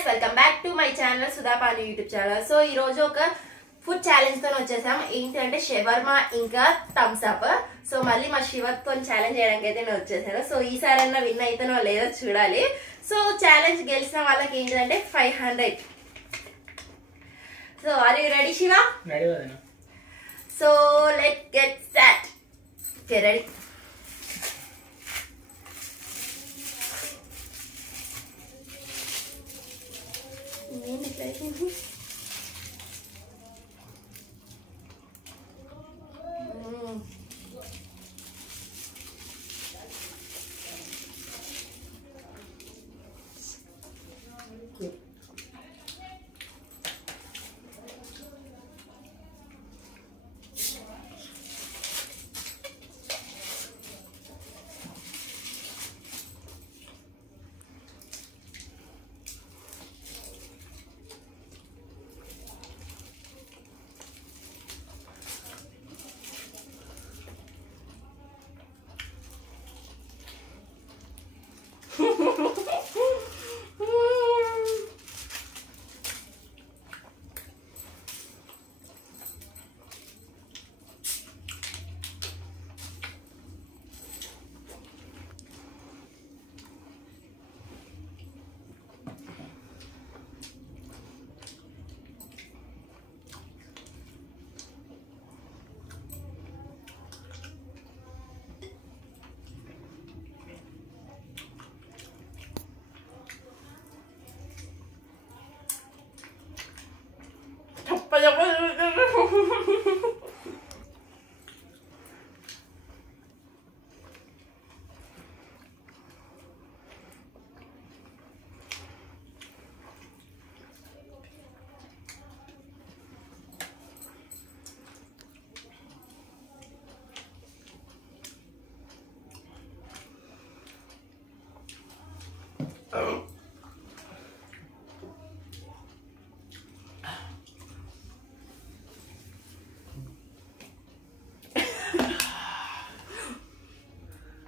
guys, welcome back to my channel Sudha Pani YouTube channel. So ee roju oka food challenge తో వచ్చేసాం. ఏంటంటే shawarma ఇంకా Thums up. So మళ్ళీ మా శివతో challenge చేయడానికి అయితే నేను వచ్చేసాను. సో ఈసారైనా విన్ అయితేనో లేదో చూడాలి. సో ఛాలెంజ్ గెలిచిన వాళ్ళకి ఏంటంటే 500. So are you ready Shiva? Ready Vadana. So let's get start. Okay ready.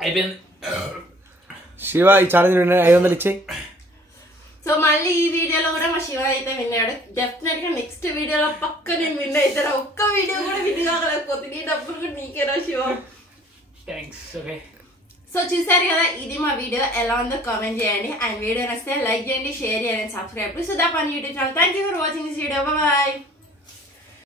అయిపోయింది. శివ ఈ ఛాలెంజ్ 500 ఇచ్చేయి. సో మళ్ళీ ఈ వీడియోలో కూడా మా శివ అయితే విన్నాడు. డెఫినెట్ గా నెక్స్ట్ వీడియోలో పక్క నేను విన్ అవుతాను. ఒక్క వీడియో కూడా విన్ కాగలేకపోతే నీ డబ్బులు కూడా నీకేనా శివ? థ్యాంక్స్. ఓకే సో చూసారు కదా, ఇది మా వీడియో. ఎలా ఉందో కామెంట్ చేయండి. అండ్ వీడియో నచ్చితే లైక్ చేయండి, షేర్ చేయండి, subscribe to Sudha Pani YouTube channel. Thank you for watching this video. Bye.